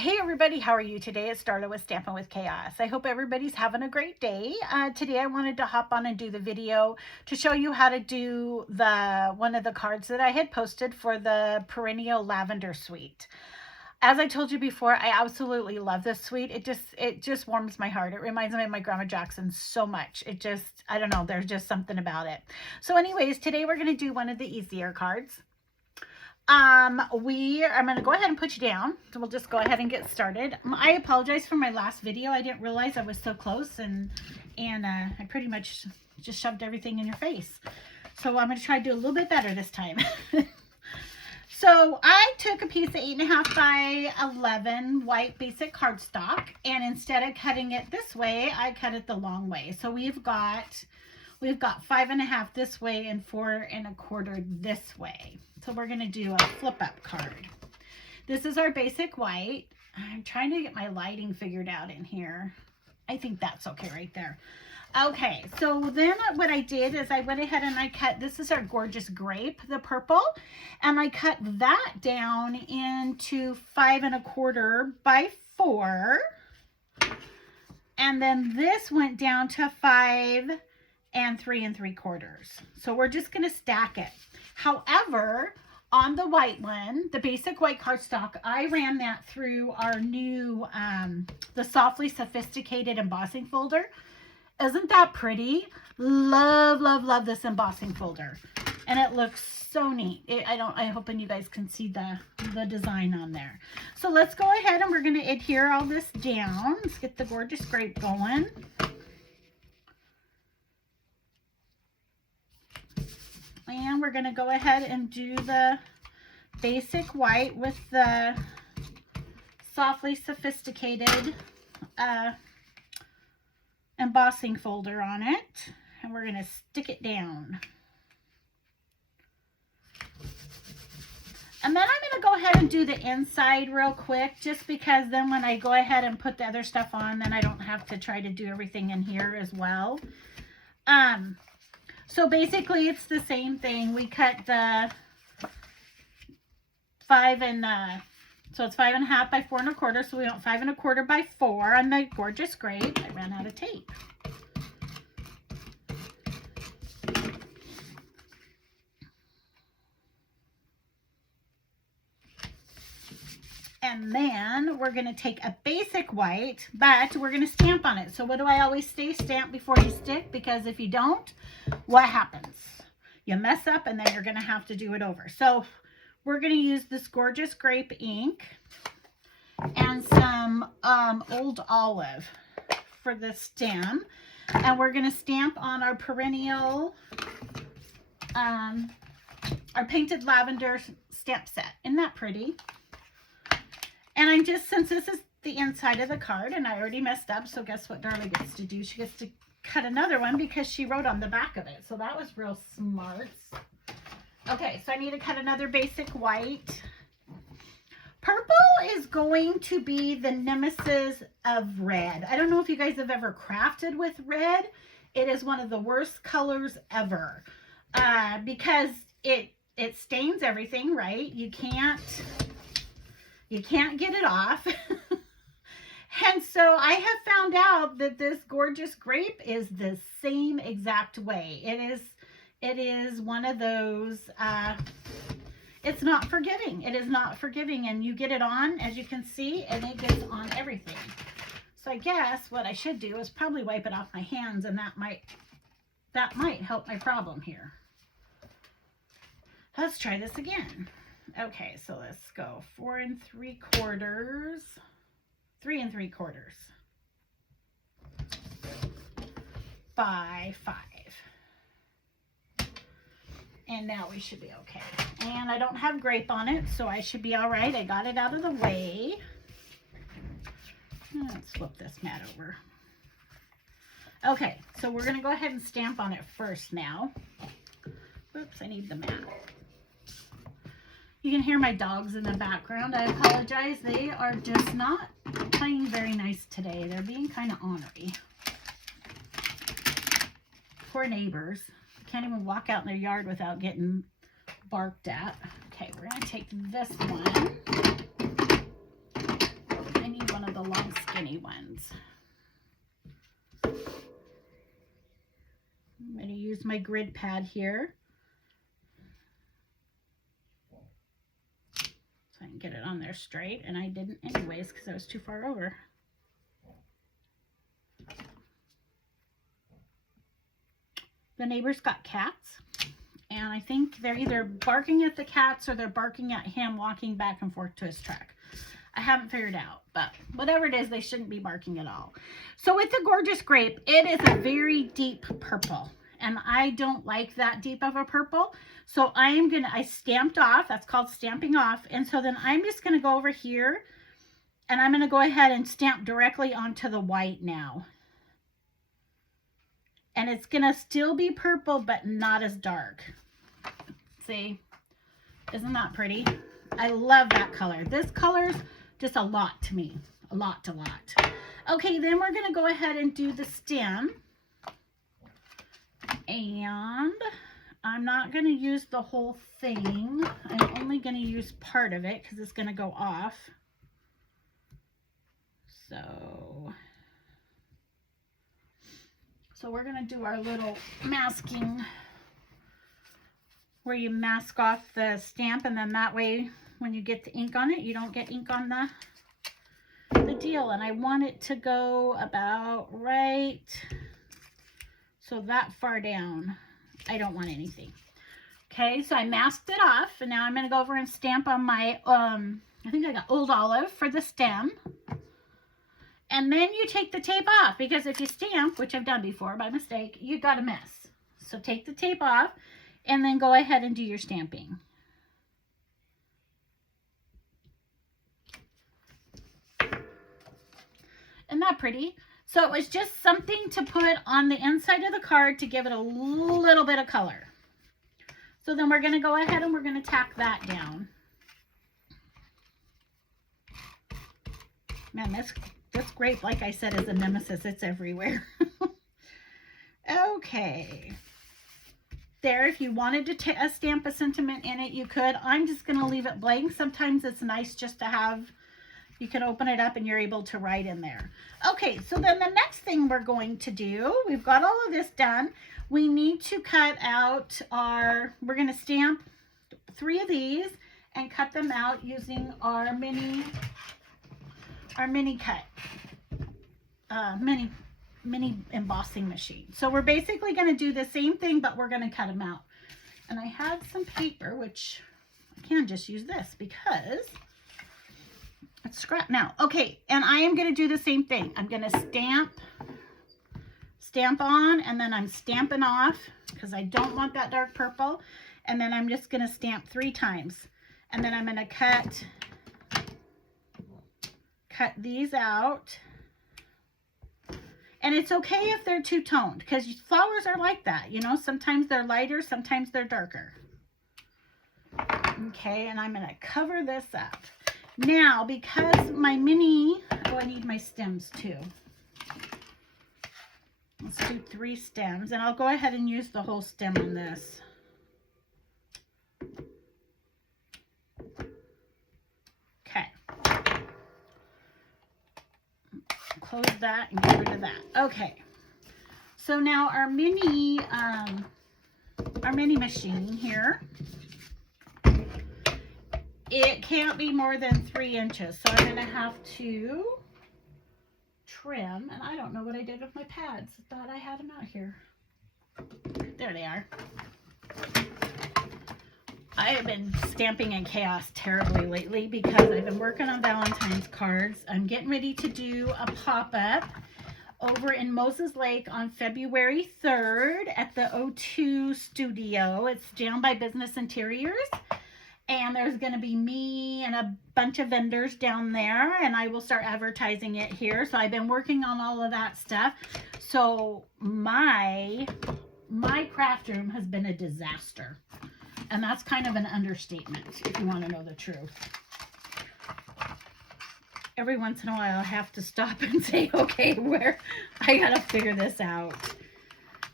Hey everybody, how are you today? It started with Stampin' with Chaos. I hope everybody's having a great day. Today I wanted to hop on and do the video to show you how to do one of the cards that I had posted for the Perennial Lavender suite. As I told you before, I absolutely love this suite. It just warms my heart. It reminds me of my Grandma Jackson so much. I don't know, there's just something about it. So anyways, today we're going to do one of the easier cards. I'm going to go ahead and put you down. So we'll just go ahead and get started. I apologize for my last video. I didn't realize I was so close and I pretty much just shoved everything in your face. So I'm going to try to do a little bit better this time. So I took a piece of 8.5 by 11 white basic cardstock, and instead of cutting it this way, I cut it the long way. So we've got 5.5 this way and 4.25 this way. So we're going to do a flip up card. This is our basic white. I'm trying to get my lighting figured out in here. I think that's okay right there. Okay, so then what I did is I went ahead and I cut, this is our gorgeous grape, the purple, and I cut that down into 5.25 by 4. And then this went down to 5 and 3.75. So we're just going to stack it. However, on the white one, the basic white cardstock, I ran that through our new, the Softly Sophisticated embossing folder. Isn't that pretty? Love, love, love this embossing folder. And it looks so neat. I'm hoping you guys can see the design on there. So let's go ahead and we're going to adhere all this down. Let's get the gorgeous grape going. And we're going to go ahead and do the basic white with the Softly Sophisticated embossing folder on it. And we're going to stick it down. And then I'm going to go ahead and do the inside real quick, just because then when I go ahead and put the other stuff on, then I don't have to try to do everything in here as well. So basically it's the same thing. We cut the 5 and so it's 5.5 by 4.25. So we want 5.25 by 4 on the gorgeous grape. I ran out of tape. And then we're going to take a basic white, but we're going to stamp on it. So what do I always say? Stamp before you stick, because if you don't, what happens? You mess up and then you're going to have to do it over. So we're going to use this gorgeous grape ink and some Old Olive for the stem. And we're going to stamp on our Perennial, our Painted Lavender stamp set. Isn't that pretty? And I'm just, since this is the inside of the card and I already messed up, so guess what Darla gets to do? She gets to cut another one because she wrote on the back of it. So that was real smart. Okay, so I need to cut another basic white. Purple is going to be the nemesis of red. I don't know if you guys have ever crafted with red. It is one of the worst colors ever because it stains everything, right? You can't get it off. And so I have found out that this gorgeous grape is the same exact way. It is one of those, it's not forgiving. It is not forgiving. And you get it on, as you can see, and it gets on everything. So I guess what I should do is probably wipe it off my hands, and that might help my problem here. Let's try this again. Okay, so let's go 4.75, 3.75 by 5. And now we should be okay. And I don't have grape on it, so I should be all right. I got it out of the way. Let's flip this mat over. Okay, so we're going to go ahead and stamp on it first now. Whoops, I need the mat. You can hear my dogs in the background. I apologize. They are just not playing very nice today. They're being kind of ornery. Poor neighbors. Can't even walk out in their yard without getting barked at. Okay, we're going to take this one. mahogany ones. I'm going to use my grid pad here so I can get it on there straight, and I didn't anyways because I was too far over. The neighbor's got cats, and I think they're either barking at the cats or they're barking at him walking back and forth to his truck. I haven't figured out, but whatever it is, they shouldn't be barking at all. So with the Gorgeous Grape, it is a very deep purple, and I don't like that deep of a purple. So I stamped off, that's called stamping off. And so then I'm just gonna go over here and I'm gonna go ahead and stamp directly onto the white now. And it's gonna still be purple, but not as dark. See, isn't that pretty? I love that color. This color's just a lot to me, a lot. Okay, then we're gonna go ahead and do the stem. And I'm not gonna use the whole thing. I'm only gonna use part of it because it's gonna go off. So we're gonna do our little masking where you mask off the stamp, and then that way when you get the ink on it, you don't get ink on the deal. And I want it to go about right, so that far down. I don't want anything. Okay, so I masked it off, and now I'm going to go over and stamp on my, I think I got Old Olive for the stem. And then you take the tape off, because if you stamp, which I've done before by mistake, you got a mess. So take the tape off, and then go ahead and do your stamping. Isn't that pretty? So it was just something to put on the inside of the card to give it a little bit of color. So then we're going to go ahead and we're going to tack that down. Man, this grape, like I said, is a nemesis. It's everywhere. Okay. There, if you wanted to stamp a sentiment in it, you could. I'm just going to leave it blank. Sometimes it's nice just to have, you can open it up and you're able to write in there. Okay, so then the next thing we're going to do, we've got all of this done. We need to cut out we're going to stamp 3 of these and cut them out using our mini embossing machine. So we're basically going to do the same thing, but we're going to cut them out. And I have some paper, which I can just use this because it's scrap now. Okay, and I am going to do the same thing. I'm going to stamp on, and then I'm stamping off because I don't want that dark purple. And then I'm just going to stamp 3 times. And then I'm going to cut these out. And it's okay if they're two-toned, because flowers are like that, you know. Sometimes they're lighter, sometimes they're darker. Okay, and I'm going to cover this up. Now, because my mini, I need my stems too. Let's do 3 stems, and I'll go ahead and use the whole stem on this. Okay. Close that and get rid of that. Okay. So now our mini machine here, it can't be more than 3 inches. So I'm going to have to trim, and I don't know what I did with my pads. I thought I had them out here. There they are. I have been stamping in chaos terribly lately because I've been working on Valentine's cards. I'm getting ready to do a pop-up over in Moses Lake on February 3rd at the O2 studio. It's down by Business Interiors. And there's going to be me and a bunch of vendors down there, and I will start advertising it here. So I've been working on all of that stuff. So my craft room has been a disaster. And that's kind of an understatement, if you want to know the truth. Every once in a while, I have to stop and say, okay, I got to figure this out.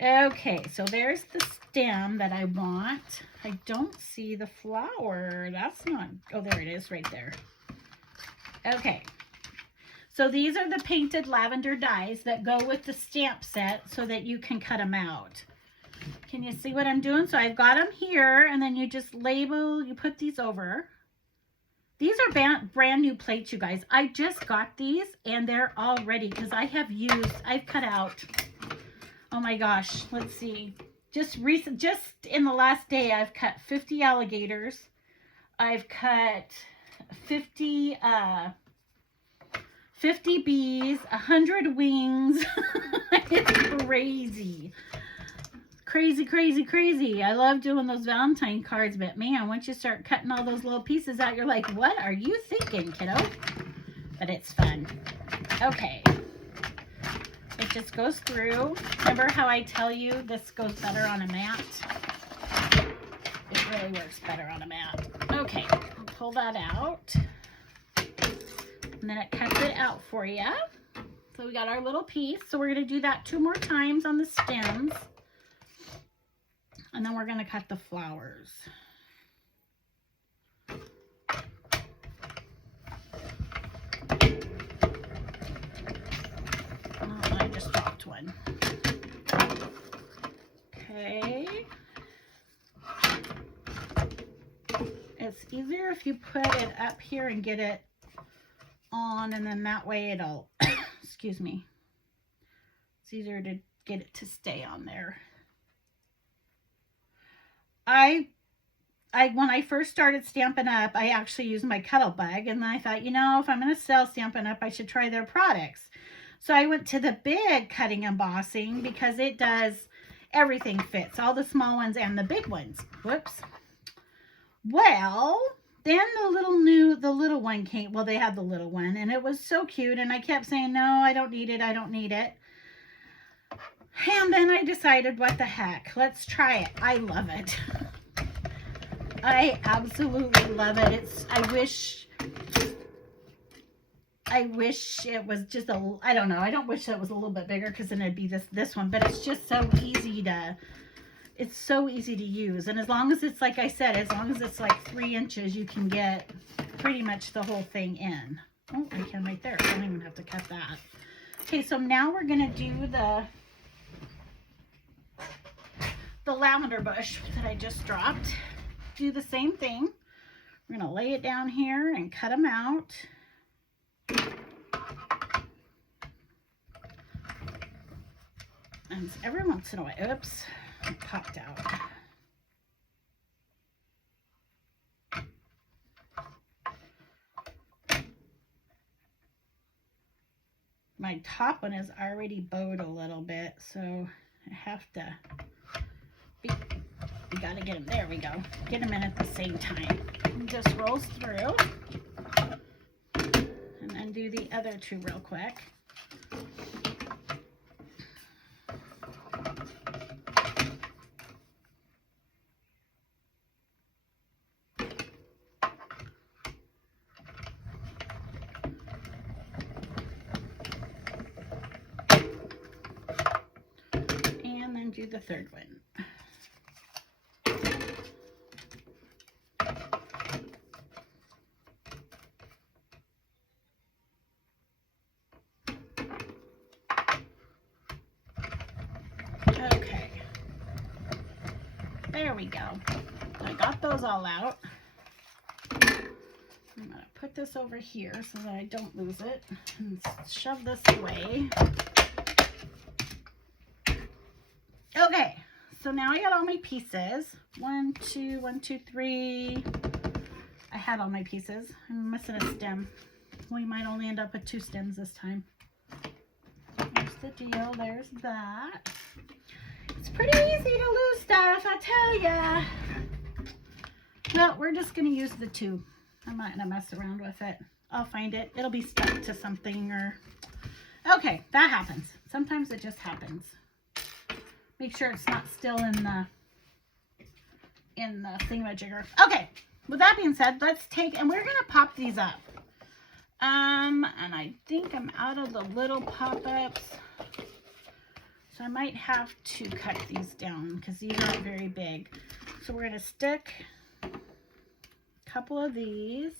Okay, so there's the stem that I want. I don't see the flower. That's not, oh, there it is right there. Okay. So these are the painted lavender dies that go with the stamp set so that you can cut them out. Can you see what I'm doing? So I've got them here, and then you just label, you put these over. These are brand new plates, you guys. I just got these, and they're all ready because I've cut out, oh my gosh, let's see. Just in the last day, I've cut 50 alligators. I've cut 50 bees, 100 wings. It's crazy. Crazy, crazy, crazy. I love doing those Valentine cards, but man, once you start cutting all those little pieces out, you're like, what are you thinking, kiddo? But it's fun. Okay. It just goes through. Remember how I tell you this goes better on a mat? It really works better on a mat. Okay, pull that out. And then it cuts it out for you. So we got our little piece. So we're going to do that 2 more times on the stems. And then we're going to cut the flowers. Oh, I just dropped one. Okay. It's easier if you put it up here and get it on, and then that way it'll, excuse me, it's easier to get it to stay on there. When I first started Stampin' Up, I actually used my Cuttlebug, and then I thought, you know, if I'm going to sell Stampin' Up, I should try their products. So I went to the big cutting embossing because it does everything fits, all the small ones and the big ones. Whoops. Well, then the little one came. Well, they had the little one, and it was so cute, and I kept saying, no, I don't need it. I don't need it. And then I decided, what the heck? Let's try it. I love it. I absolutely love it. I wish it was just I don't know. I don't wish it was a little bit bigger because then it'd be this one, but it's just so easy to, it's so easy to use. And as long as it's, like I said, as long as it's like 3 inches, you can get pretty much the whole thing in. Oh, I can right there. I don't even have to cut that. Okay, so now we're going to do the lavender bush that I just dropped. Do the same thing. We're going to lay it down here and cut them out. And every once in a while, oops, it popped out. My top one is already bowed a little bit, so I have to, we got to get them, there we go, get them in at the same time. It just rolls through. And then do the other 2 real quick. And then do the 3rd one. Okay, there we go. I got those all out. I'm going to put this over here so that I don't lose it and shove this away. Okay, so now I got all my pieces. 1, 2, 1, 2, 3. I had all my pieces. I'm missing a stem. We might only end up with 2 stems this time. There's the deal. There's that. It's pretty easy to lose stuff, I tell ya. Well, we're just going to use the 2. I'm not going to mess around with it. I'll find it. It'll be stuck to something or... Okay, that happens. Sometimes it just happens. Make sure it's not still in the thingamajigger. Okay, with that being said, let's take... And we're going to pop these up. And I think I'm out of the little pop-ups. So I might have to cut these down because these aren't very big. So we're going to stick a couple of these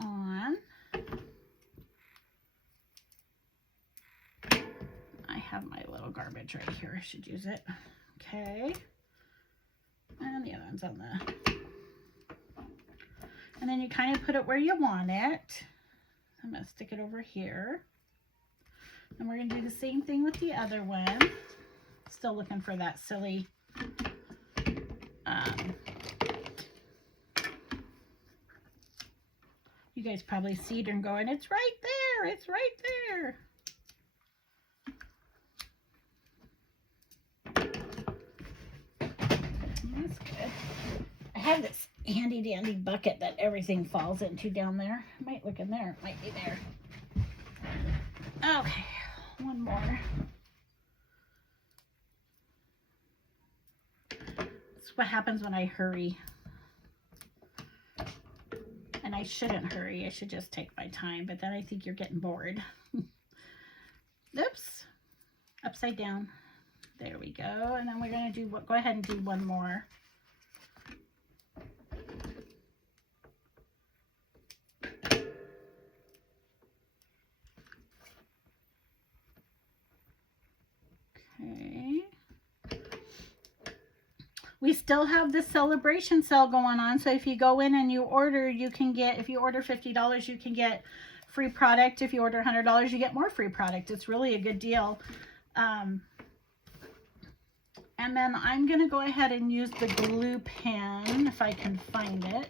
on. garbage right here. I should use it. Okay. And the other one's on the... And then you kind of put it where you want it. I'm going to stick it over here. And we're going to do the same thing with the other one. Still looking for that silly... you guys probably see it and going, it's right there, it's right there. That's good. I have this handy dandy bucket that everything falls into down there. It might look in there, it might be there. Okay, one more. That's what happens when I hurry. And I shouldn't hurry. I should just take my time. But then I think you're getting bored. Oops. Upside down. There we go. And then we're going to do, go ahead and do one more. Okay. We still have the celebration sale going on. So if you go in and you order, you can get, if you order $50, you can get free product. If you order $100, you get more free product. It's really a good deal. And then I'm going to go ahead and use the glue pen, if I can find it.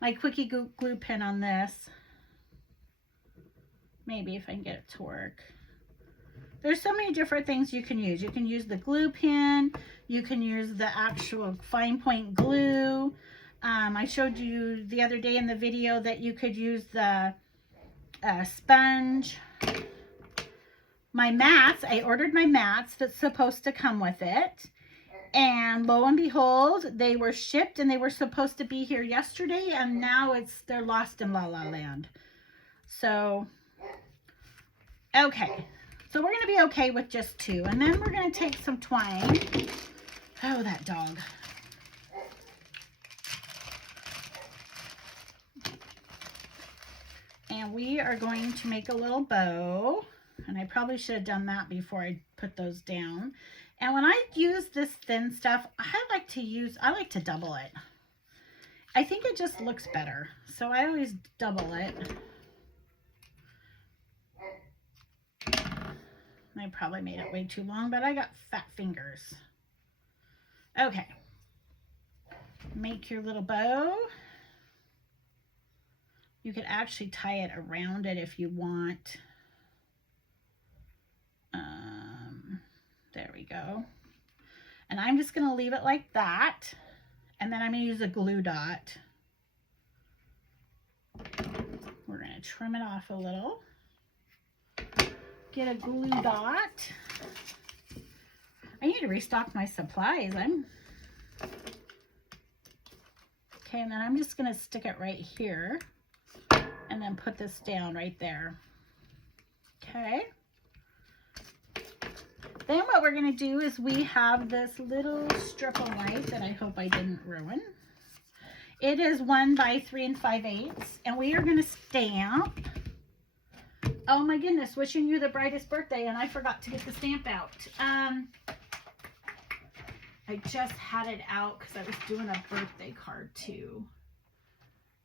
My quickie glue pen on this. Maybe if I can get it to work. There's so many different things you can use. You can use the glue pen. You can use the actual fine point glue. I showed you the other day in the video that you could use the sponge. My mats, I ordered my mats that's supposed to come with it. And lo and behold, they were shipped and they were supposed to be here yesterday. And now they're lost in La La Land. So, okay. So we're going to be okay with just 2. And then we're going to take some twine. Oh, that dog. And we are going to make a little bow. And I probably should have done that before I put those down. And when I use this thin stuff, I like to double it. I think it just looks better. So I always double it. I probably made it way too long, but I got fat fingers. Okay. Make your little bow. You could actually tie it around it if you want. There we go. And I'm just going to leave it like that. And then I'm going to use a glue dot. We're going to trim it off a little. Get a glue dot. I need to restock my supplies. Okay, and then I'm just going to stick it right here. And then put this down right there. Okay. Then what we're going to do is we have this little strip of white that I hope I didn't ruin. It is 1 by 3 5/8, and we are going to stamp. Oh my goodness, wishing you the brightest birthday, and I forgot to get the stamp out. I just had it out because I was doing a birthday card too.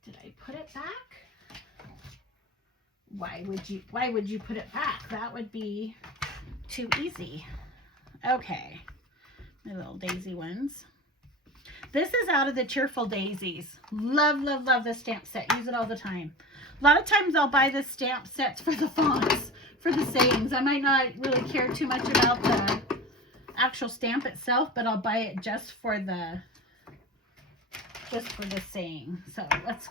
Did I put it back? Why would you put it back? That would be too easy. Okay, my little daisy ones. This is out of the Cheerful Daisies. Love, love, love this stamp set. Use it all the time. A lot of times I'll buy the stamp sets for the fonts, for the sayings. I might not really care too much about the actual stamp itself, but I'll buy it just for the saying. So let's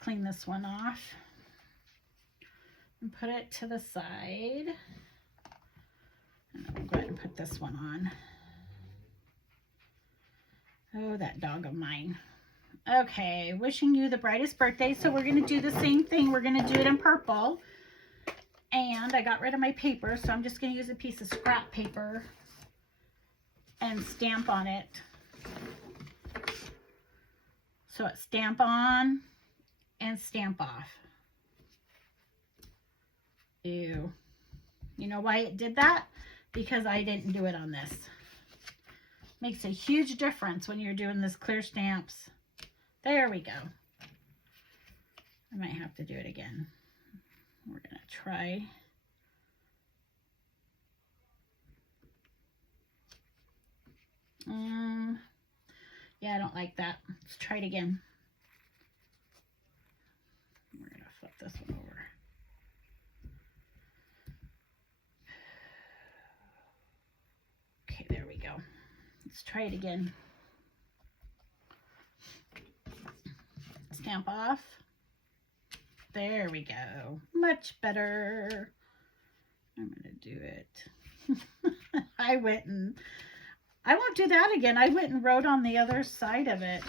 clean this one off. And put it to the side. And I'm going to go ahead and put this one on. Oh, that dog of mine. Okay, wishing you the brightest birthday. So we're going to do the same thing. We're going to do it in purple. And I got rid of my paper, so I'm just going to use a piece of scrap paper and stamp on it. So it's stamp on and stamp off. Ew. You know why it did that? because I didn't do it on this. Makes a huge difference when you're doing this clear stamps. There we go. I might have to do it again. We're gonna try. Yeah, I don't like that. Let's try it again. We're gonna flip this one over. Okay, there we go. Let's try it again. Stamp off. There we go. Much better. I'm gonna do it. I won't do that again. I went and wrote on the other side of it.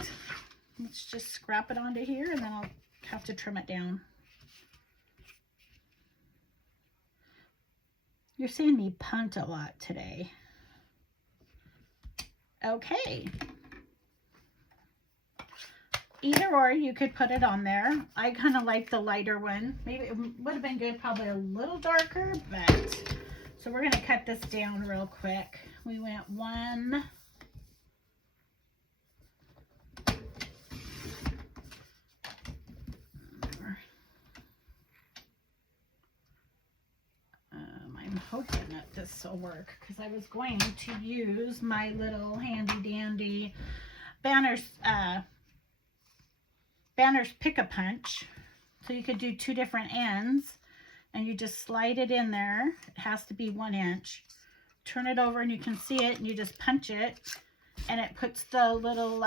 Let's just scrap it onto here and then I'll have to trim it down. You're seeing me punt a lot today. Okay. Either or, you could put it on there. I kind of like the lighter one. Maybe it would have been good, probably a little darker, but so we're going to cut this down real quick. We went one. I'm hoping that this will work because I was going to use my little handy dandy Banner's Pick-a-Punch. So you could do two different ends and you just slide it in there. It has to be 1 inch. Turn it over and you can see it and you just punch it and it puts the little,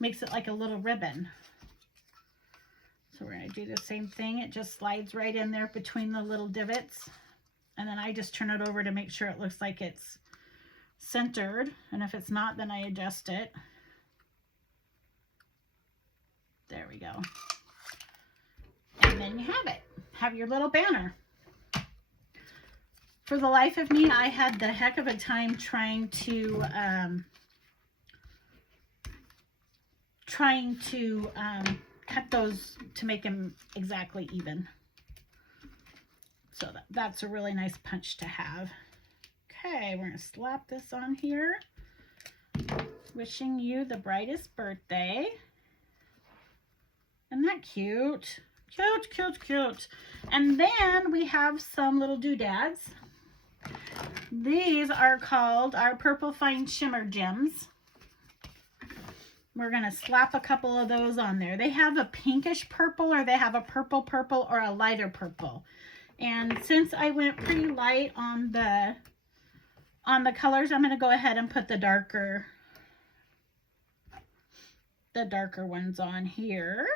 makes it like a little ribbon. So we're going to do the same thing. It just slides right in there between the little divots. And then I just turn it over to make sure it looks like it's centered. And if it's not, then I adjust it. There we go. And then you have it. Have your little banner. For the life of me, I had the heck of a time trying to cut those to make them exactly even. So that's a really nice punch to have. Okay, we're going to slap this on here. Wishing you the brightest birthday. Isn't that cute? Cute, cute, cute. And then we have some little doodads. These are called our Purple Fine Shimmer Gems. We're going to slap a couple of those on there. They have a pinkish purple, or they have a purple purple, or a lighter purple. And since I went pretty light on the colors, I'm going to go ahead and put the darker ones on here.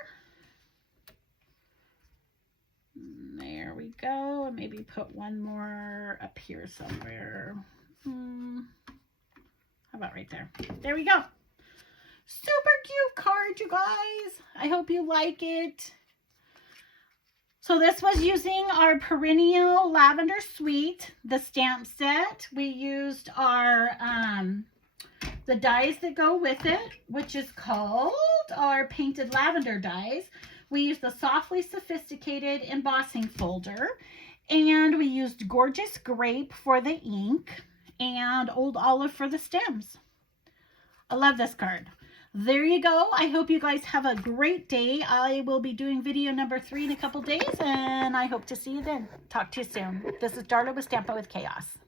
There we go. And maybe put one more up here somewhere. How about right there? There we go. Super cute card, you guys. I hope you like it. So this was using our Perennial Lavender Suite, the stamp set. We used our the dies that go with it, which is called our Painted Lavender dies. We used the Softly Sophisticated embossing folder, and we used Gorgeous Grape for the ink and Old Olive for the stems. I love this card. There you go. I hope you guys have a great day. I will be doing video number 3 in a couple days, and I hope to see you then. Talk to you soon. This is Darla with Stampin' with Chaos.